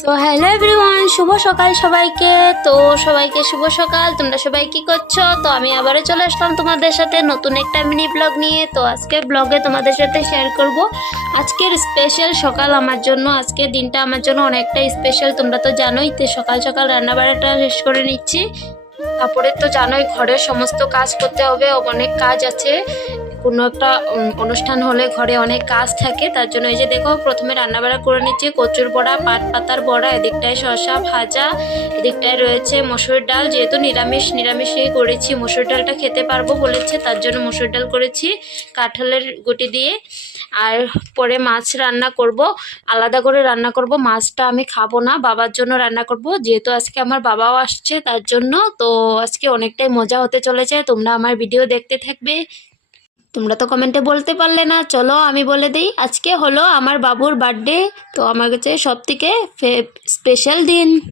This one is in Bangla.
সো হ্যালো এভরিওয়ান, শুভ সকাল সবাইকে। তো সবাইকে শুভ সকাল। তোমরা সবাই কি করছো? তো আমি আবারও চলে আসলাম তোমাদের সাথে নতুন একটা মিনি ব্লগ নিয়ে। তো আজকের ব্লগে তোমাদের সাথে শেয়ার করব আজকের স্পেশাল সকাল আমার জন্য। আজকের দিনটা আমার জন্য অনেকটা স্পেশাল, তোমরা তো জানোই। তো সকাল সকাল রান্নাবাড়াটা শেষ করে নিচ্ছি। তারপরে তো জানোই ঘরের সমস্ত কাজ করতে হবে, অনেক কাজ আছে। কোনো একটা অনুষ্ঠান হলে ঘরে অনেক কাজ থাকে, তার জন্য এই যে দেখো প্রথমে রান্নাবাড়া করে নিচ্ছি। কচুর বড়া, পাট পাতার বড়া, এদিকটায় শসা ভাজা, এদিকটায় রয়েছে মসুর ডাল। যেহেতু নিরামিষই করেছি, মসুর ডালটা খেতে পারবো বলেছে, তার জন্য মসুর ডাল করেছি কাঁঠালের গুটি দিয়ে। আর পরে মাছ রান্না করব, আলাদা করে রান্না করব। মাছটা আমি খাবো না, বাবার জন্য রান্না করব, যেহেতু আজকে আমার বাবাও আসছে তার জন্য। তো আজকে অনেকটাই মজা হতে চলেছে, তোমরা আমার ভিডিও দেখতে থাকবে। তোমরা তো কমেন্টে বলতে পারলে না, চলো আমি বলে দিই। আজকে হলো আমার বাবুর বার্থডে, তো আমার কাছে সব থেকে স্পেশাল দিন।